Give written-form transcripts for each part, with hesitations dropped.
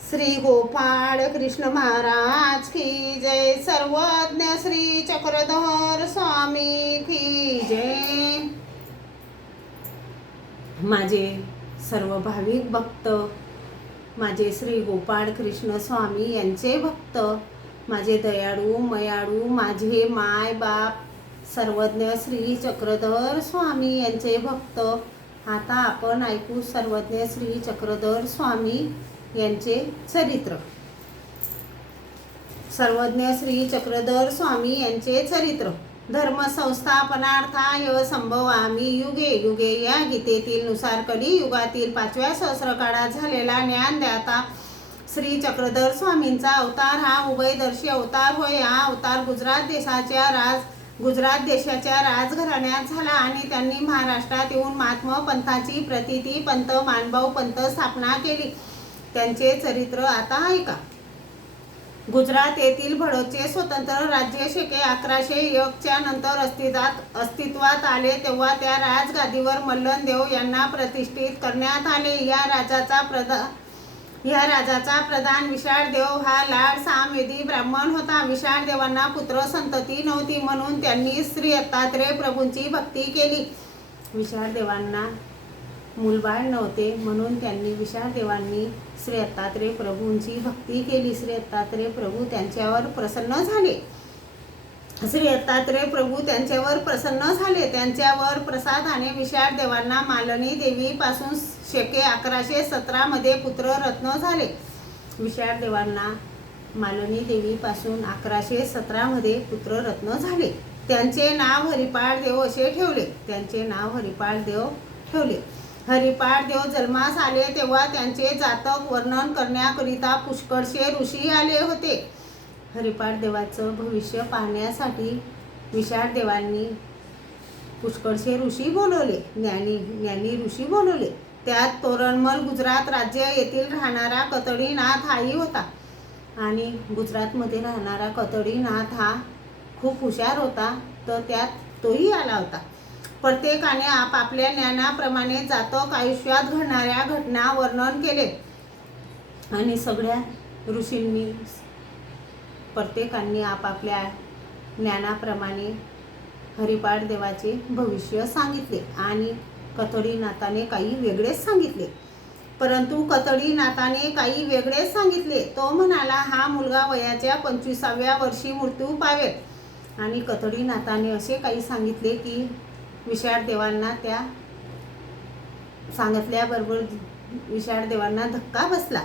श्री गोपाळ कृष्ण महाराज की जय. सर्वज्ञ श्री चक्रधर स्वामी की जय. माझे सर्व भाविक भक्त, माझे श्री गोपाळ कृष्ण स्वामी यांचे भक्त, माझे दयाळू मयाळू माझे माय बाप, सर्वज्ञ श्री चक्रधर स्वामी यांचे भक्त. आता आपण ऐकू सर्वज्ञ श्री चक्रधर स्वामी यांचे चरित्र. सर्वज्ञ श्री चक्रधर स्वामी यांचे चरित्र. धर्म संस्थापनार्थाय संभवामी युगे युगे या गीतेतील नुसार कलियुगातील 5व्या सहस्रकाळात झालेला ज्ञानदाता श्री चक्रधर स्वामींचा अवतार हा उभयदर्शी अवतार होय. हा अवतार गुजरात देशाच्या राजघराण्यात झाला आणि त्यांनी महाराष्ट्रात येऊन महात्मा पंथाची प्रतिती पंत मानभाऊ पंथ स्थापना केली. त्यांचे चरित्र आता ऐका. गुजरात येथील बडोदचे स्वतंत्र राज्य शके 1101 च्या नंतर अस्तित्वात आले. तेव्हा त्या राजगादीवर मल्लनदेव यांना प्रतिष्ठित करण्यात आले. या राजाचा प्रधान विशाळदेव हा लाड सामवेदी ब्राह्मण होता. विशाळदेवांना पुत्र संतती नव्हती म्हणून त्यांनी श्री दत्तात्रेय प्रभूंची भक्ती केली. विशाळदेवांना मूलबाळ नव्हते म्हणून त्यांनी विशाळदेवांनी श्री दत्तात्रेय प्रभूंची भक्ती केली. श्री दत्तात्रेय प्रभू त्यांच्यावर प्रसन्न झाले. त्यांच्यावर प्रसादाने विशाळदेवांना मालनी देवीपासून शके 1117 मध्ये पुत्ररत्न झाले. विशाळदेवांना मालनी देवीपासून 1117 मध्ये पुत्ररत्न झाले. त्यांचे नाव हरिपाळ देव असे ठेवले. हरिपाळ देव जन्मास आले तेव्हा त्यांचे जातक वर्णन करण्याकरिता पुष्कळशे ऋषी आले होते. हरिपाळ देवाचं भविष्य पाहण्यासाठी विशाळदेवांनी पुष्कळशे ऋषी बोलवले, ज्ञानी ऋषी बोलवले. त्यात तोरणमल गुजरात राज्य येथील राहणारा कतडीनाथ हाही होता. आणि गुजरातमध्ये राहणारा कतडीनाथ हा खूप हुशार होता, तर त्यात तोही आला होता. प्रत्येकाने आपापल्या ज्ञानाप्रमाणे जातक आयुष्यात घडणाऱ्या घटना वर्णन केले आणि सगळ्या ऋषींनी प्रत्येकाने आपापल्या ज्ञानाप्रमाणे हरिपाळ देवाचे भविष्य सांगितले आणि कतडीनाथाने काही वेगळेच सांगितले. परंतु कतडीनाथाने काही वेगळेच सांगितले. तो म्हणाला, हा मुलगा वयाच्या 25व्या वर्षी मृत्यू पावेल. आणि कतडीनाथाने असे काही सांगितले की विशाळदेवांना त्या सांगितल्याबरोबर विशाळदेवांना धक्का बसला.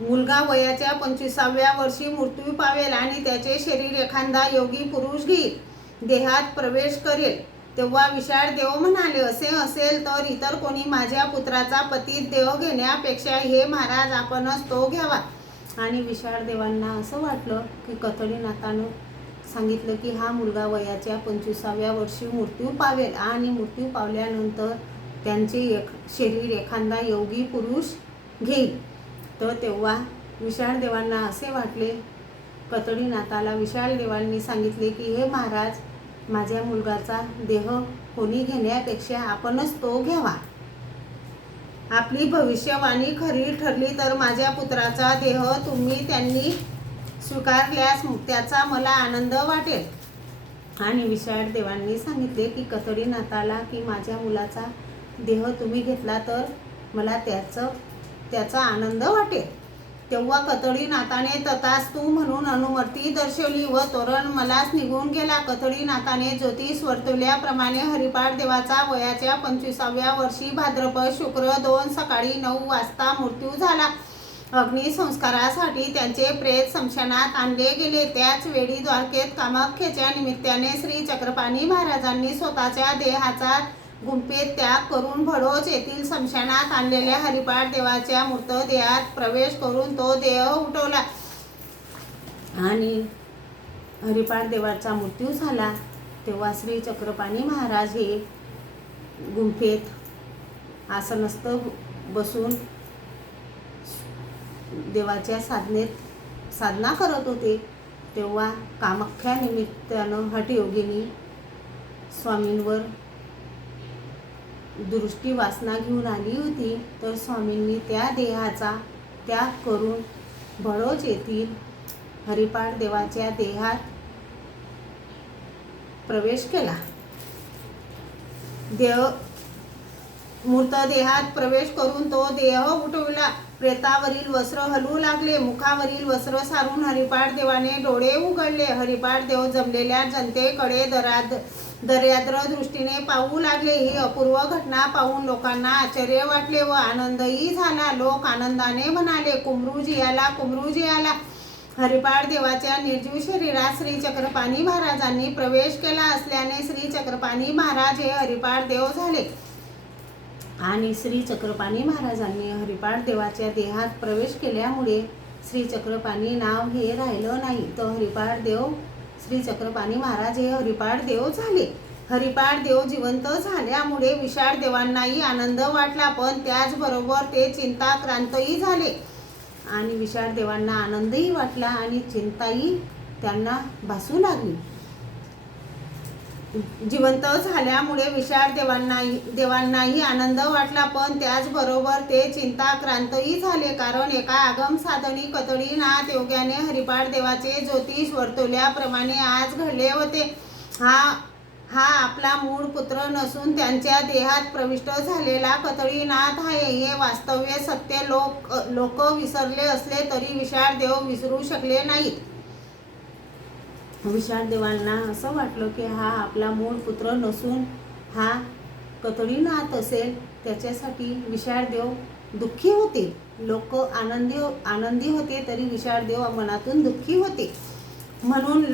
मुलगा वयाच्या 25व्या वर्षी मृत्यू पावेल आणि त्याचे शरीर एखादा योगी पुरुष घेईल, देहात प्रवेश करेल. तेव्हा विशाळदेव म्हणाले, असे असेल तर इतर कोणी माझ्या पुत्राचा पतित देह घेण्यापेक्षा हे महाराज आपणच तो घ्यावा. आणि विशाळदेवांना असं वाटलं की कतडीनाथानं सांगितलं की हा मुलगा वयाच्या 25व्या वर्षी मृत्यू पावेल आणि मृत्यू पावल्यानंतर त्यांचे शरीर एखादा योगी पुरुष घेईल. तर तेव्हा विशाळदेवांना असे वाटले, कतडीनाथाला विशाळदेवांनी सांगितले की हे महाराज, माझ्या मुलगाचा देह कोणी घेण्यापेक्षा आपणच तो घ्यावा. आपली भविष्यवाणी खरी ठरली तर माझ्या पुत्राचा देह तुम्ही त्यांनी स्वीकारल्यास त्याचा मला आनंद वाटेल. आणि विशाळदेवांनी सांगितले की कतडीनाथाला की माझ्या मुलाचा देह तुम्ही घेतला तर मला त्याचा आनंद वाटेल. तेव्हा कतडीनाथाने तथास्तु म्हणून अनुमती दर्शवली व तोरण मलाच निघून गेला. कतडीनाथाने ज्योतिष वर्तवल्याप्रमाणे हरिपाळ देवाचा वयाच्या 25व्या वर्षी भाद्रपद शुक्र 2 सकाळी 9 वाजता मृत्यू झाला. अग्निसंस्कारासाठी त्यांचे प्रेत स्मशानात आणले गेले. त्याच वेळी द्वारकेत कामाख्येच्या निमित्ताने श्री चक्रपाणी महाराजांनी स्वतःच्या देहाचा गुंफेत त्याग करून बडोद येथील स्मशानात आणलेल्या हरिपाळ देवाच्या मृतदेहात प्रवेश करून तो देह उठवला. आणि हरिपाळ देवाचा मृत्यू झाला तेव्हा श्री चक्रपाणी महाराज हे गुंफेत आसनस्थ बसून देवाच्या साधना करत होते. तेव्हा कामाख्या निमित्तानं हठयोगिनी स्वामींवर दृष्टी वासना घेऊन आली होती, तर स्वामींनी त्या देहाचा त्याग करून बडोज येथील हरिपाठ देवाच्या देहात प्रवेश केला. मूर्तदेहात प्रवेश करून तो देह उठविला. प्रेतावरील वस्त्र हलवू लागले. मुखावरील वस्त्र सारून हरिपाठ देवाने डोळे उघडले. हरिपाठ देव जमलेल्या जनतेकडे दर्याद्र दृष्टीने पाहू लागले. ही अपूर्व घटना पाहून लोकांना आश्चर्य वाटले व आनंदही झाला. लोक आनंदाने म्हणाले, कुमरूजी आला, कुमरूजी आला. हरिपाठ देवाच्या निर्जीव शरीरात श्री चक्रपाणी महाराजांनी प्रवेश केला असल्याने श्री चक्रपाणी महाराज हे हरिपाठ देव झाले. आणि श्री चक्रपाणी महाराजांनी हरिपाठ देवाच्या देहात प्रवेश केल्यामुळे श्री चक्रपाणी नाव हे राहिलं नाही, तर हरिपाठ देव श्री चक्रपाणी महाराज हे हरिपाठ देव झाले. हरिपाठ देव जिवंत झाल्यामुळे विशाळ देवांनाही आनंद वाटला, पण त्याचबरोबर ते चिंताक्रांतही झाले. आणि विशाळ देवांना आनंदही वाटला आणि चिंताही त्यांना भासू लागली. जिवंत झाल्यामुळे विशाळ देवांनाही आनंद वाटला, पण त्याचबरोबर ते चिंताक्रांतही झाले. कारण एका आगम साधनी कतडीनाथ योग्याने हरिपाठ देवाचे ज्योतिष वर्तवल्याप्रमाणे आज घडले होते. हा आपला मूळ पुत्र नसून त्यांच्या देहात प्रविष्ट झालेला कतडीनाथ आहे. हे वास्तव्य सत्य लोक विसरले असले तरी विशाळ देव विसरू शकले नाहीत. विशाळ देवांना असं वाटलं की हा आपला मूळ पुत्र नसून हा कतडीनाथ असेल. त्याच्यासाठी विशाळ देव दुःखी होते. लोक आनंदी होते तरी विशाळ देव मनातून दुःखी होते. म्हणून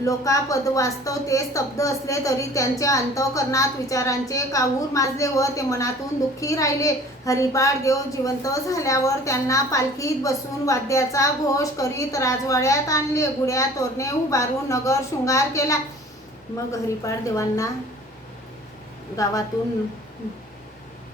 लोकापद वास्तव ते स्तब्ध असले तरी त्यांच्या अंतःकरणात विचारांचे काहूर माजले व ते मनातून दुःखी राहिले. हरिपाठ देव जिवंत झाल्यावर त्यांना पालखीत बसून वाद्याचा घोष करीत राजवाड्यात आणले. गुढ्या तोरणे उभारून नगर शृंगार केला. मग हरिपाठ देवांना गावातून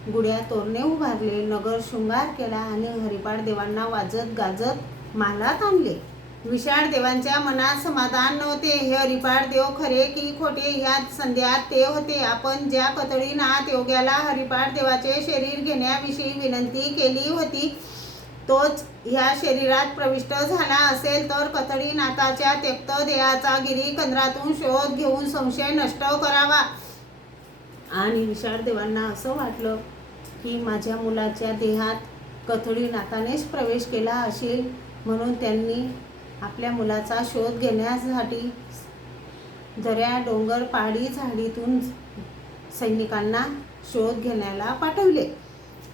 गुढ्या तोरणे उभारले, नगर शृंगार केला आणि हरिपाठ देवांना वाजत गाजत महालात आणले. विशाळ देवांच्या मनात समाधान नव्हते. हे हरिपाठ देव खरे की खोटे ह्या संध्यात ते होते. आपण ज्या कतडीनाथ योग्याला हरिपाठ देवाचे शरीर घेण्याविषयी विनंती केली होती, तोच ह्या शरीरात प्रविष्ट झाला असेल तर कतडीनाथाच्या त्यक्त देहाचा गिरीकंदरातून शोध घेऊन संशय नष्ट करावा. आणि विशाळ देवांना असं वाटलं की माझ्या मुलाच्या देहात कतडीनाथानेच प्रवेश केला असेल, म्हणून त्यांनी आपल्या मुलाचा शोध घेण्यासाठी दऱ्या डोंगर पहाडी झाडीतून सैनिकांना शोध घेण्याला पाठवले.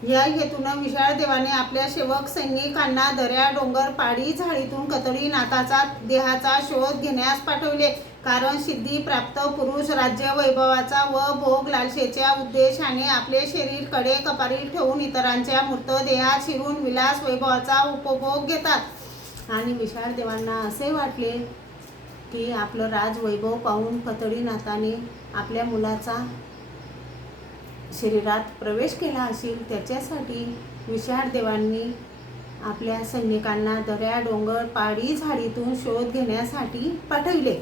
या हेतून विशाळ देवाने आपल्या सेवक सैनिकांना दऱ्या डोंगर पहाडी झाडीतून कतडीनाथाचा देहाचा शोध घेण्यास पाठवले. कारण सिद्धी प्राप्त पुरुष राज्य वैभवाचा व भोग लालसेच्या उद्देशाने आपले शरीर कडे कपारीत ठेवून इतरांच्या मूर्त देहात शिरून विलास वैभवाचा उपभोग घेतात. आणि विशाळ देवांना असे वाटले की आपलं राजवैभव पाहून कतडीनाथाने आपल्या मुलाचा शरीरात प्रवेश केला असेल. त्याच्यासाठी विशाळ देवांनी आपल्या सैनिकांना दऱ्या डोंगर पहाडी झाडीतून शोध घेण्यासाठी पाठविले.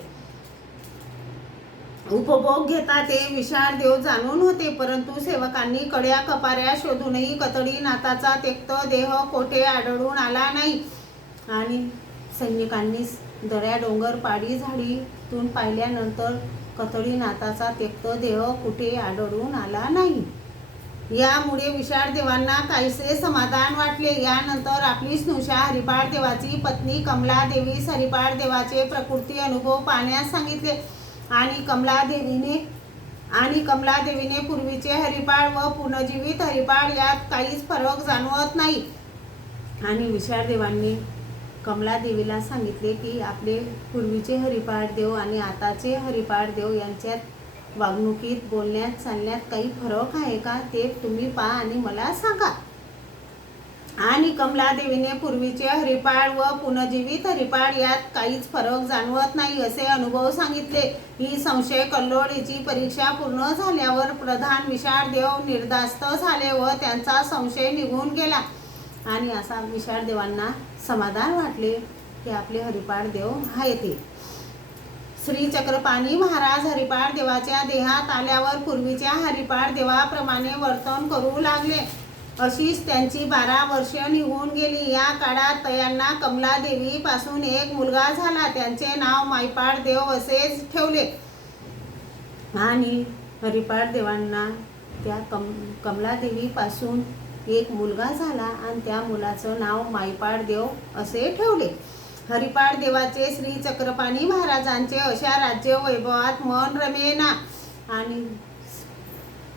उपभोग घेता ते विशाळ देव जाणून होते, परंतु सेवकांनी कड्या कपाऱ्या शोधूनही कतडीनाथाचा त्यक्त देह कोठे आढळून आला नाही. आणि सैनिकांनी दऱ्या डोंगर पहाडी झाडीतून पाहिल्यानंतर कतडीनाथाचा त्यक्त देह कुठे आढळून आला नाही. यामुळे विशाळ देवांना काहीसे समाधान वाटले. यानंतर आपली स्नुषा हरिपाठ देवाची पत्नी कमला देवीस हरिपाठ देवाचे प्रकृती अनुभव पाहण्यास सांगितले. आणि कमला देवीने पूर्वीचे हरिपाठ व पुनर्जीवित हरिपाठ यात काहीच फरक जाणवत नाही. आणि विशाळ देवांनी कमला देवीला सांगितले की आपले पूर्वीचे हरिपाठ देव आणि आताचे हरिपाठ देव यांच्यात वागणुकीत, बोलण्यात, चालण्यात काही फरक आहे का, ते तुम्ही पहा आणि मला सांगा. आणि कमला देवीने पूर्वीचे हरिपाठ व पुनर्जीवित हरिपाठ यात काहीच फरक जाणवत नाही असे अनुभव सांगितले. ही संशय कल्लोळीची परीक्षा पूर्ण झाल्यावर प्रधान विशाळ देव निर्धास्त झाले व त्यांचा संशय निघून गेला. आणि असा विशाळ देवांना समाधान वाटले की आपले हरिपाठ देव आहे ते. श्री चक्रपाणी महाराज हरिपाठ देवाच्या देहात आल्यावर पूर्वीच्या हरिपाठ देवाप्रमाणे वर्तन करू लागले. अशीच त्यांची 12 वर्ष निघून गेली. या काळात त्यांना कमलादेवी पासून एक मुलगा झाला. त्यांचे नाव माईपाट देव असेच ठेवले. आणि हरिपाठ देवांना त्या कमलादेवी पासून एक मुलगा झाला आणि त्या मुलाचं नाव माईपाट देव असे ठेवले. हरिपाठ देवाचे श्री चक्रपाणी महाराजांचे अशा राज्य वैभवात मन रमेना. आणि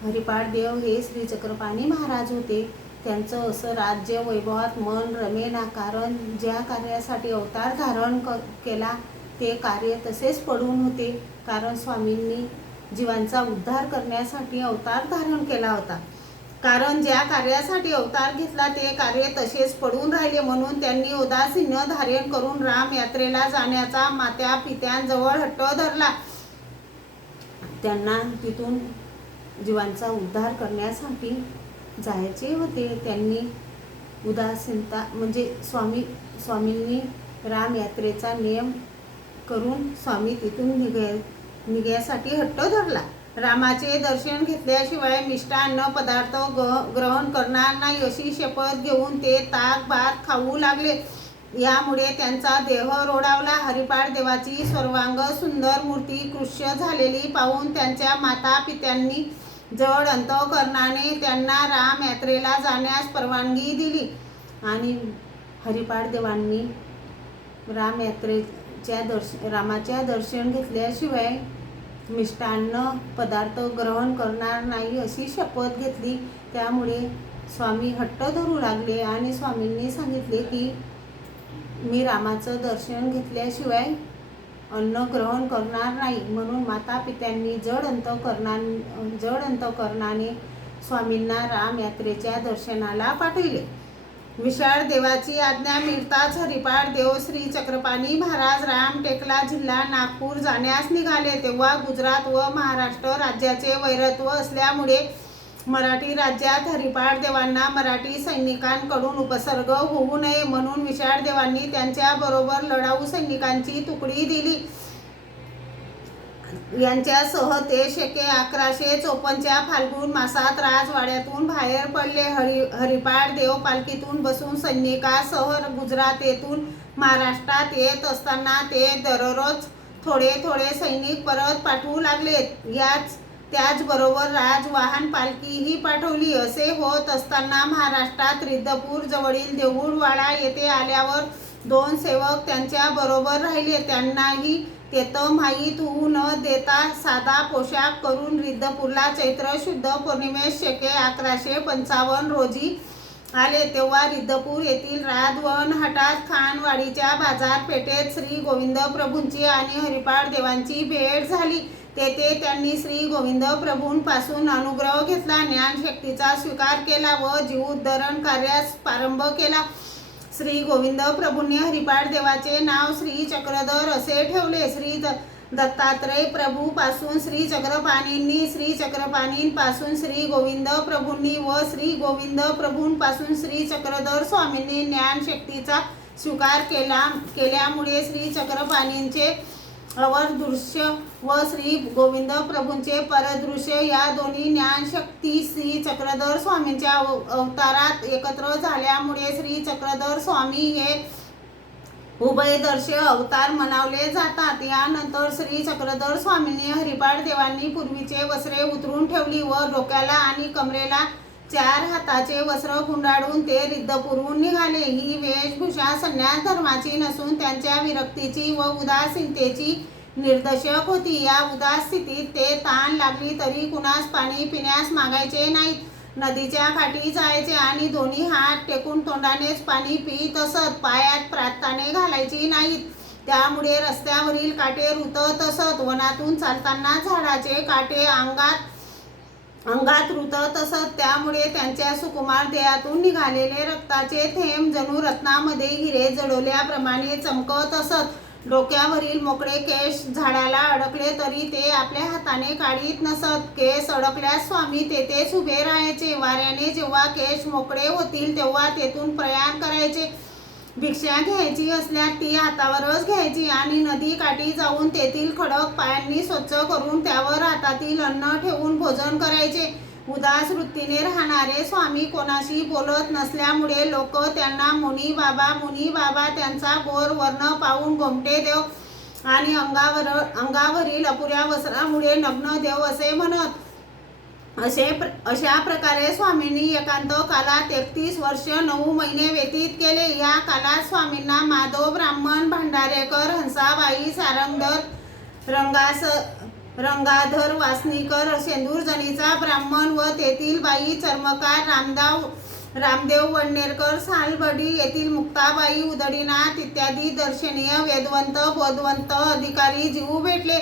हरिपाठ देव हे श्री चक्रपाणी महाराज होते. त्यांचं असं राज्य वैभवात मन रमेना, कारण ज्या कार्यासाठी अवतार धारण केला ते कार्य तसेच पडून होते. कारण स्वामींनी जीवांचा उद्धार करण्यासाठी अवतार धारण केला होता. कारण ज्या कार्यासाठी अवतार घेतला ते कार्य तसेच पडून राहिले. म्हणून त्यांनी उदासीन धारण करून राम यात्रेला जाण्याचा मात्या पित्यांजवळ हट्ट धरला. त्यांना तिथून जीवांचा उद्धार करण्यासाठी जायचे होते. त्यांनी उदासीनता म्हणजे स्वामींनी राम यात्रेचा नियम करून स्वामी तिथून निघण्यासाठी हट्ट धरला. रामाचे दर्शन घेतल्याशिवाय मिष्टान्न पदार्थ ग्रहण करणार नाही अशी शपथ घेऊन ते ताक भात खाऊ लागले. यामुळे त्यांचा देह रोडावला. हरिपाठ देवाची सर्वांग सुंदर मूर्ती कृष्य झालेली पाहून त्यांच्या माता पित्यांनी जड अंतःकरणाने त्यांना राम यात्रेला जाण्यास परवानगी दिली. आणि हरिपाठ देवांनी रामाच्या दर्शन घेतल्याशिवाय मिष्टान्न पदार्थ ग्रहण करणार नाही अशी शपथ घेतली. त्यामुळे स्वामी हट्ट धरू लागले आणि स्वामींनी सांगितले की मी रामाचं दर्शन घेतल्याशिवाय अन्न ग्रहण करणार नाही. म्हणून माता पित्यांनी जड अंतःकरणाने स्वामींना राम यात्रेच्या दर्शनाला पाठविले. विशाळ देवाची आज्ञा मिळताच हरिपाठ देव श्री चक्रपाणी महाराज रामटेकला जिल्हा नागपूर जाण्यास निघाले. तेव्हा गुजरात व महाराष्ट्र राज्याचे वैरत्व असल्यामुळे मराठी राज्यात हरिपाठ देवांना मराठी सैनिकांकडून उपसर्ग होऊ नये म्हणून विशाळ देवांनी त्यांच्या बरोबर लढाऊ सैनिकांची तुकडी दिली. यांच्यासह ते शके 1154 फाल्गुन मासात राजवाड्यातून बाहेर पडले. हरिपाठ देव पालखीतून बसून सैनिकांसह गुजरात येथून महाराष्ट्रात येत असताना ते दररोज थोडे थोडे सैनिक परत पाठवू लागले. त्याचबरोबर राजवाहन पालखीही पाठवली. असे होत असताना महाराष्ट्रात रिद्धपूर जवळील देऊळवाडा येथे आल्यावर 2 सेवक त्यांच्या बरोबर राहिले. त्यांनाही तेथं माहीत होऊ न देता साधा पोशाख करून रिद्धपूरला चैत्र शुद्ध पौर्णिमेस शके 1155 रोजी आले. तेव्हा रिद्धपूर येथील राजवन हाटात खानवाडीच्या बाजारपेठेत श्री गोविंद प्रभूंची आणि हरिपाठ देवांची भेट झाली. तेथे त्यांनी श्री गोविंद प्रभूंपासून अनुग्रह घेतला, ज्ञानशक्तीचा स्वीकार केला व जीवोद्धरण कार्यास प्रारंभ केला. श्री गोविंद प्रभूंनी हरिपाठ देवाचे नाव श्री चक्रधर असे ठेवले. श्री दत्तात्रय प्रभू पासून श्री चक्रपाणींनी, श्री चक्रपाणींपासून श्री गोविंद प्रभूंनी व श्री गोविंद प्रभूंपासून श्री चक्रधर स्वामींनी ज्ञानशक्तीचा स्वीकार केल्यामुळे श्री चक्रपाणींचे अवरदृश्य व श्री गोविंद प्रभूंचे परदृश्य या दोन्ही ज्ञानशक्ती श्री चक्रधर स्वामींच्या अवतारात एकत्र झाल्यामुळे श्री चक्रधर स्वामी हे उभयदर्श अवतार मनावले जातात. यानंतर श्री चक्रधर स्वामींनी हरिपाठ देवांनी पूर्वीचे वस्त्रे उतरून ठेवली व डोक्याला आणि कमरेला 4 हाताचे वस्त्र गुंडाळून ते रिद्धपूरहून निघाले. ही वेशभूषा संन्यास धर्माची नसून त्यांच्या विरक्तीची व उदासीनतेची निर्देशक होती. या उदास स्थितीत ते ताण लागली तरी कुणास पाणी पिण्यास मागायचे नाहीत. नदीच्या काठी जायचे आणि दोन्ही हात टेकून तोंडानेच पाणी पित असत. पायात प्रार्थने घालायची नाहीत. त्यामुळे रस्त्यावरील काटे रुतत असत. वनातून चालताना झाडाचे काटे अंगात रुतत असत. त्यामुळे त्यांच्या सुकुमार देहातून निघालेले रक्ताचे थेंब जणू रत्नामध्ये हिरे जडवल्याप्रमाणे चमकत असत. डोक्यावरील मोकळे केश झाडाला अडकले तरी ते आपल्या हाताने काढीत नसत. केस अडकल्यास स्वामी तेथेच उभे राहायचे. वाऱ्याने जेव्हा केश मोकळे होतील तेव्हा तेथून प्रयाण करायचे. भिक्षा घ्यायची असल्यास ती हातावरच घ्यायची आणि नदीकाठी जाऊन तेथील खडक पायांनी स्वच्छ करून त्यावर हातातील अन्न ठेवून भोजन करायचे. उदास वृत्तीने राहणारे स्वामी कोणाशी बोलत नसल्यामुळे लोक त्यांना मुनी बाबा त्यांचा गोर वर्ण पाहून गोमटे देव आणि अंगावरील अपुऱ्या वस्त्रामुळे नग्न देव असे म्हणत. अशा प्रकारे स्वामींनी एकांत कालात 31 वर्ष 9 महिने व्यतीत केले. या कालात स्वामींना माधव ब्राह्मण, भांडारेकर, हंसाबाई, सारंगधर, रंगाधर, वासनीकर, शेंदूरजणीचा ब्राह्मण व तेथील बाई, चर्मकार, रामदेव वडनेरकर, सालबडी येथील मुक्ताबाई, उदडीनाथ इत्यादी दर्शनीय वेदवंत बोधवंत अधिकारी जीव भेटले.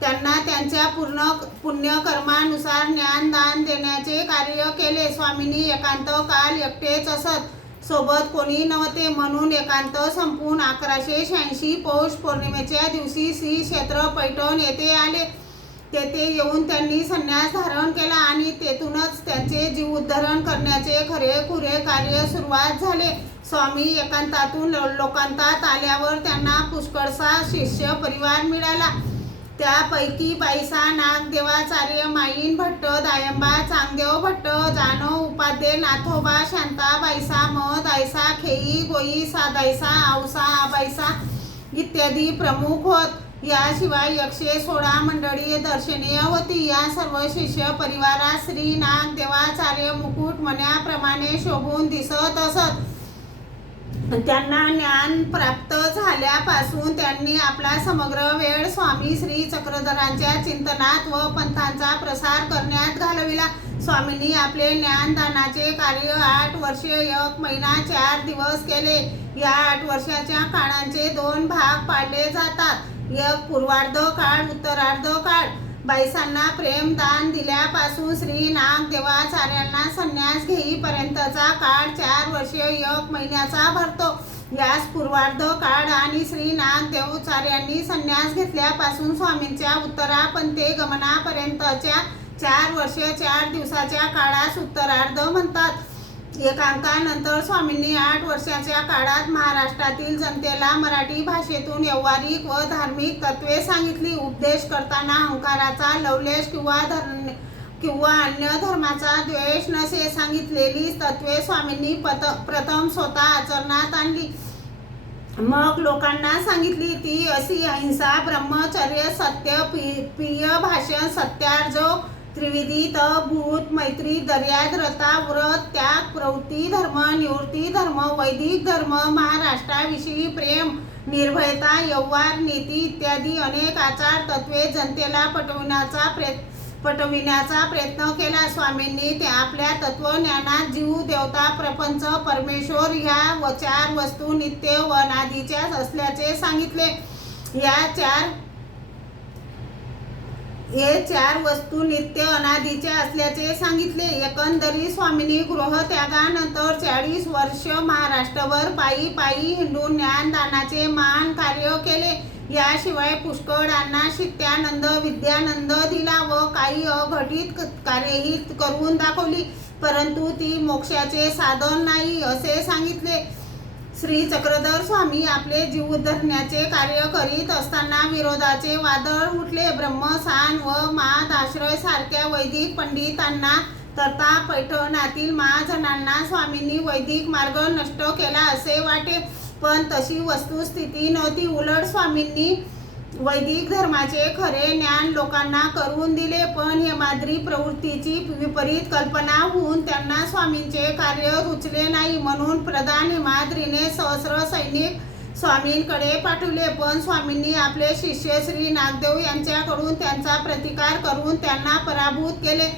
त्यांना त्यांच्या पूर्ण पुण्यकर्मानुसार ज्ञानदान देण्याचे कार्य केले. स्वामींनी एकांत काल एकटेच असत. सोबत कोणी नव्हते म्हणून एकांत संपून 1186 पौष पौर्णिमेच्या दिवशी श्री क्षेत्र पैठण येथे आले. तेथे येऊन त्यांनी संन्यास धारण केला आणि तेथूनच त्यांचे जीवोद्धरण करण्याचे खरेखुरे कार्य सुरुवात झाले. स्वामी एकांतातून लोकांतात आल्यावर त्यांना पुष्कळसा शिष्य परिवार मिळाला. त्यापैकी बाईसा नागदेवाचार्य, माईन भट्ट, दायंबा चांगदेव भट्ट, जानव उपाध्ये, नाथोबा, शांता बाईसा, मध आयसा, खेई गोई, सादायसा, औसा आबाईसा इत्यादी प्रमुख होत. याशिवाय 116 मंडळी दर्शनीय होती. या सर्व शिष्य परिवारात श्री नागदेवाचार्य मुकुट मण्याप्रमाणे शोभून दिसत असत. त्यांना ज्ञान प्राप्त झाल्यापासून त्यांनी आपला समग्र वेळ स्वामी श्री चक्रधरांच्या चिंतनात व पंथांचा प्रसार करण्यात घालविला. स्वामींनी आपले ज्ञानदानाचे कार्य 8 वर्ष 1 महिना 4 दिवस केले. या 8 वर्षाच्या काळांचे 2 भाग पाडले जातात. एक पूर्वार्ध काळ, उत्तरार्ध काळ. बाईसांना प्रेमदान दिल्यापासून श्री नागदेवाचार्यांना संन्यास घेईपर्यंतचा काळ 4 वर्ष 1 महिन्याचा भरतो. यास पूर्वार्ध काळ आणि श्री नागदेवाचार्यांनी संन्यास घेतल्यापासून स्वामींच्या उत्तरापंथे गमनापर्यंतच्या 4 वर्ष 4 दिवसाच्या काळास उत्तरार्ध म्हणतात. एकांतानंतर स्वामींनी 8 वर्षाच्या काळात महाराष्ट्रातील जनतेला मराठी भाषेतून व्यावहारिक व धार्मिक तत्त्वे सांगितली. उपदेश करताना अहंकाराचा लवलेश किंवा अन्य धर्माचा द्वेष नसे सांगितलेली तत्त्वे स्वामींनी प्रथम स्वतः आचरणात आणली, मग लोकांना सांगितली. ती अशी: अहिंसा, ब्रह्मचर्य, सत्य, प्रिय भाषण, सत्यार्जव, त्रिविधी, तप, भूत, मैत्री, दर्याद्रता, व्रत, त्याग, प्रवृत्ती धर्म, निवृत्ती धर्म, वैदिक धर्म, महाराष्ट्राविषयी प्रेम, निर्भयता, व्यवहार, नीती इत्यादी अनेक आचार तत्त्वे जनतेला पटविण्याचा प्रयत्न केला. स्वामींनी आपल्या तत्वज्ञानात जीव, देवता, प्रपंच, परमेश्वर ह्या 4 वस्तू नित्य व अनादीच्या असल्याचे सांगितले. हे 4 वस्तू नित्य अनादीच्या असल्याचे सांगितले. एकंदरीत स्वामींनी गृहत्यागानंतर 40 वर्ष महाराष्ट्रभर पायी हिंडून ज्ञानदानाचे महान कार्य केले. याशिवाय पुष्कळांना शित्यानंद, विद्यानंद दिला व काही अघटित कार्यही करून दाखवली, परंतु ती मोक्षाचे साधन नाही असे सांगितले. श्री चक्रधर स्वामी आपले जीवोद्धरणाचे कार्य करीत असताना विरोधाचे वादळ उठले. ब्रह्मसान व महादाश्रय सारख्या वैदिक पंडितांना तरता पैठणातील महाजनांना स्वामींनी वैदिक मार्ग नष्ट केला असे वाटे, पण तशी वस्तुस्थिती नव्हती. उलट स्वामींनी वैदिक धर्माचे खरे ज्ञान लोकांना करून दिले. पण हेमाद्री प्रवृत्तीची विपरीत कल्पना होऊन त्यांना स्वामींचे कार्य रुचले नाही, म्हणून प्रधान हेमाद्रीने सहस्र सैनिक स्वामींकडे पाठवले. पण स्वामींनी आपले शिष्य श्री नागदेव यांच्याकडून त्यांचा प्रतिकार करून त्यांना पराभूत केले.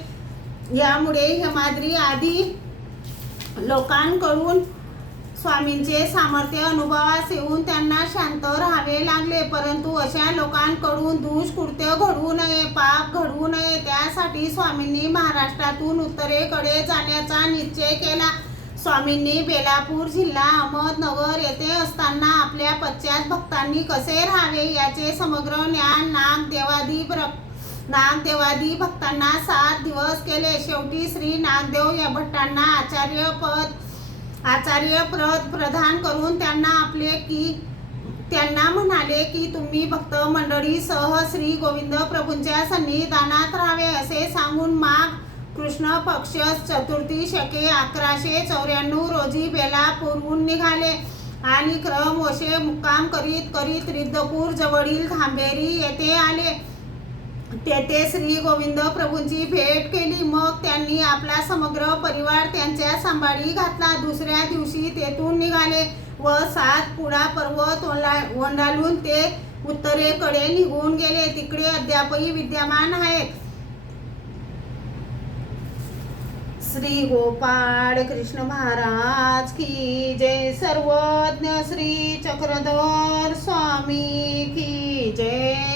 यामुळे हेमाद्री आदी लोकांकडून स्वामींचे सामर्थ्य अनुभवास येऊन त्यांना शांत राहावे लागले. परंतु अशा लोकांकडून दुष्कृत्य घडवू नये, पाप घडवू नये, त्यासाठी स्वामींनी महाराष्ट्रातून उत्तरेकडे जाण्याचा निश्चय केला. स्वामींनी बेलापूर जिल्हा अहमदनगर येथे असताना आपल्या पश्चात भक्तांनी कसे राहावे याचे समग्र ज्ञान नागदेवादी भक्तांना 7 दिवस केले. शेवटी श्री नागदेव या भट्टांना आचार्यपद आचार्य प्रदान करून त्यांना म्हणाले की तुम्ही भक्त मंडळीसह श्री गोविंद प्रभूंच्या सन्निधानात राहावे असे सांगून माघ कृष्ण पक्ष चतुर्थी शके 1194 रोजी बेलापूरहून निघाले आणि क्रमवशे मुक्काम करीत करीत रिद्धपूर जवळील धांबेरी येथे आले. तेथे श्री गोविंद प्रभूंची भेट केली. मग त्यांनी आपला समग्र परिवार त्यांच्या सांभाळी घातला. दुसऱ्या दिवशी तेथून निघाले व 7 पुडा पर्वत ओलांडून ते उत्तरेकडे निघून गेले. तिकडे अद्यापही विद्यमान आहेत. श्री गोपाळ कृष्ण महाराज की जय. सर्वज्ञ श्री चक्रधर स्वामी की जय.